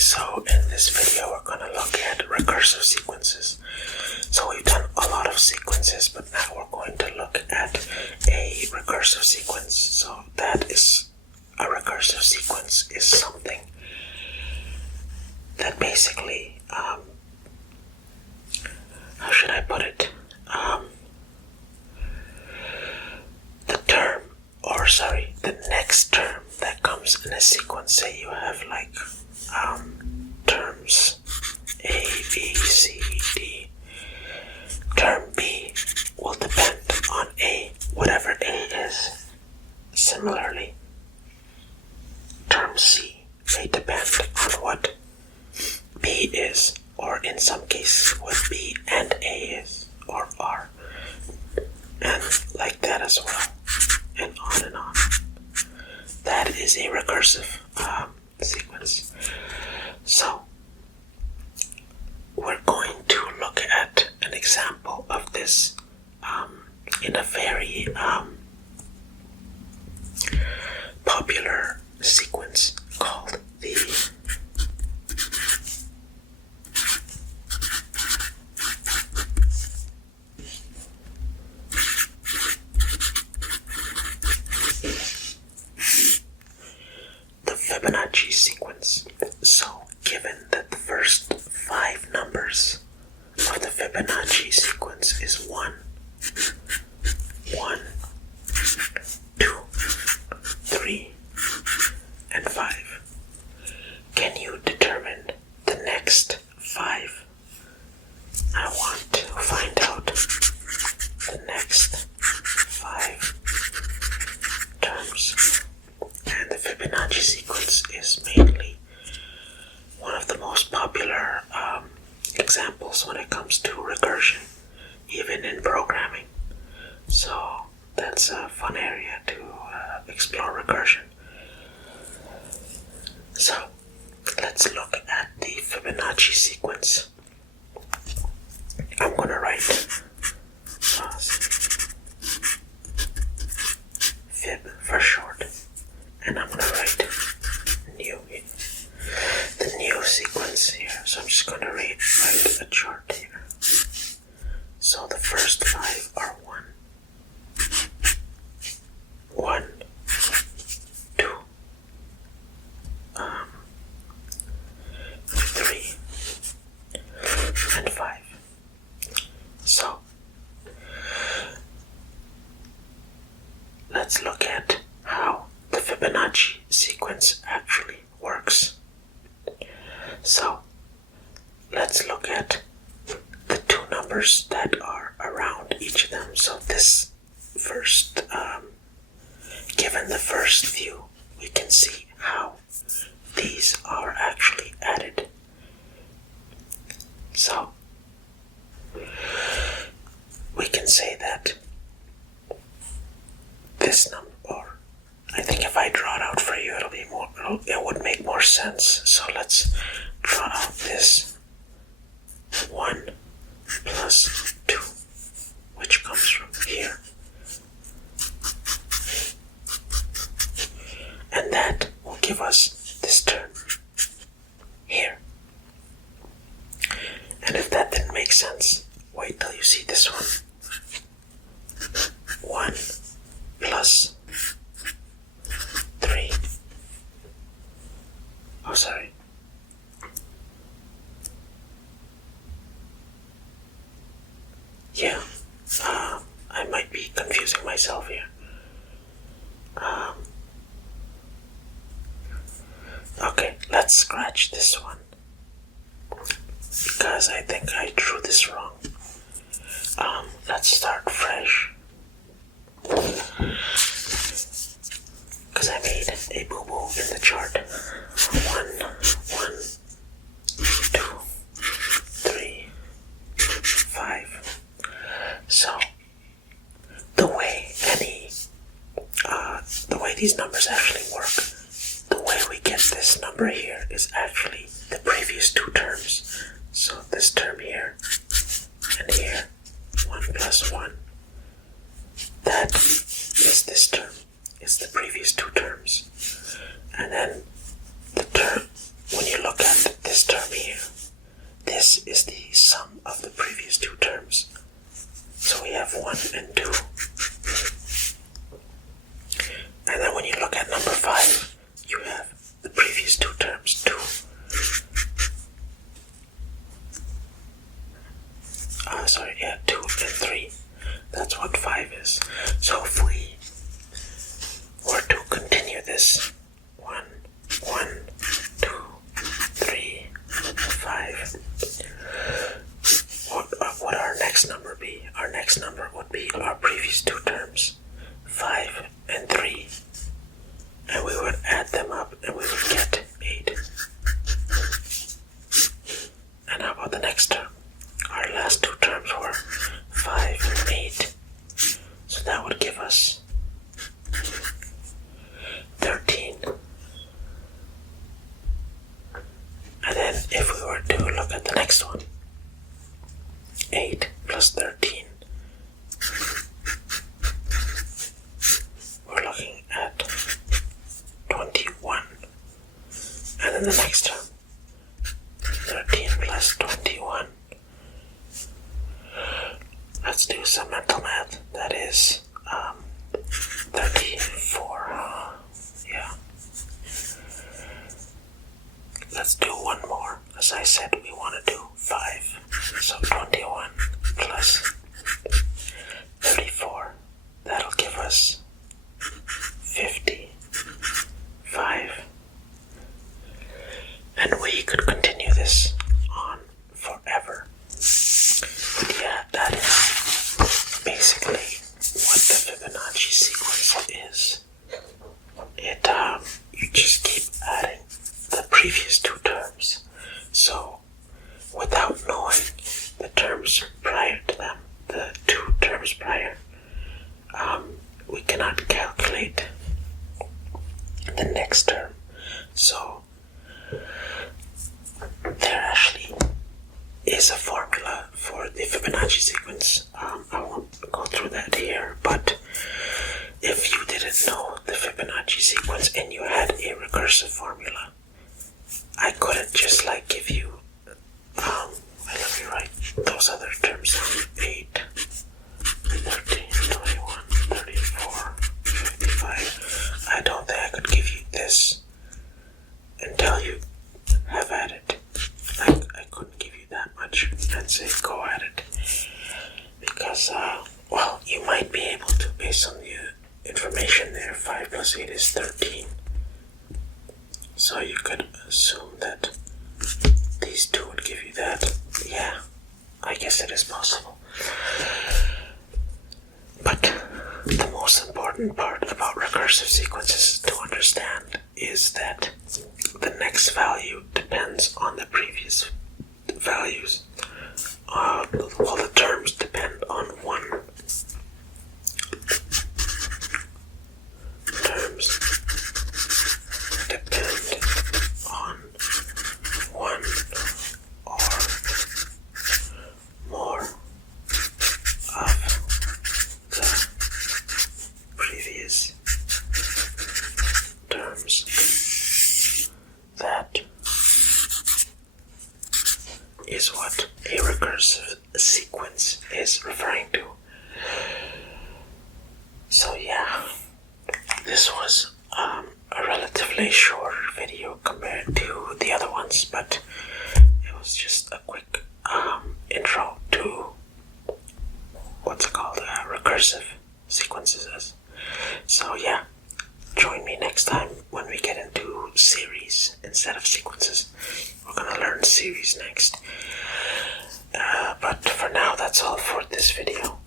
so in this video we're going to look at recursive sequences. So we've done a lot of sequences, but now we're going to look at a recursive sequence. So that is, a recursive sequence is something that basically, how should I put it? The next term that comes in a sequence, say you have like terms A, B, C, D. Term B will depend on A, whatever A is. Similarly, term C may depend on what B is, or in some cases what B and A is, or are. And like that as well, and on and on. That is a recursive sequence. So, we're going to look at an example of this in a very popular sequence called the Fibonacci sequence. So, given that the first 5 numbers of the Fibonacci sequence is 1, 2, 3, and 5, can you determine the next 5? I want to find out the next 5 terms. And the Fibonacci sequence is mainly one of the most popular examples when it comes to recursion, even in programming. So that's a fun area to explore recursion. So let's look at the Fibonacci sequence. I'm gonna write Fib for short. And I'm going to write the new sequence here. So I'm just going to write a chart here. So the first 5 are 1, 2, 3, and 5. So let's look at how the Fibonacci sequence actually works. So let's look at the 2 numbers that are around each of them. So this first, given the first view, we can see how these are actually added. So we can say that this number, or I think if I draw it out for you, it would make more sense. So let's draw out this 1 plus 2, which comes from here. And that will give us this term here. And if that didn't make sense, wait till you see this one. 1 plus 3. Oh, sorry. Yeah, I might be confusing myself here. Okay, let's scratch this one, because I think I drew this wrong. Let's start fresh, because I made a boo-boo in the chart. 1, 2, 3, 5. So the way these numbers actually work, the way we get this number here is actually the previous 2 terms. So this term here and here, 1 plus 1, that is this term. It's the previous 2 terms. And then the term, when you look at if we were to look at the next one, 8 plus 13, we're looking at 21. And then the next term, 13 plus 21. Let's do some mental math. That is 34. Yeah. Let's do one more. As I said, we want to do 5. So 21 plus 34. That'll give us 55. And we could continue this on forever. But yeah, that is basically what the Fibonacci sequence is. You just keep adding the previous two terms. So without knowing the terms prior to them, the two terms prior, we cannot calculate the next term. So there actually is a formula for the Fibonacci sequence. I won't go through that here, but if you didn't know the Fibonacci sequence and you had a recursive formula, I couldn't just give you, let me write those other terms down. 8, 13, 21, 34, 55. I don't think I could give you this until you have at it. I couldn't give you that much and say go at it. Because, you might be able to based on the information there. 5 plus 8 is 13. So you could assume that these two would give you that. Yeah, I guess it is possible. But the most important part about recursive sequences to understand is that the next value depends on the previous values. All the terms depend on one. Terms depend on one or more of the previous terms. That is what a recursive sequence is referring to. So yeah, this was a relatively short video compared to the other ones, but it was just a quick intro to what's it called, recursive sequences. So yeah, join me next time when we get into series instead of sequences. We're gonna learn series next. But for now, that's all for this video.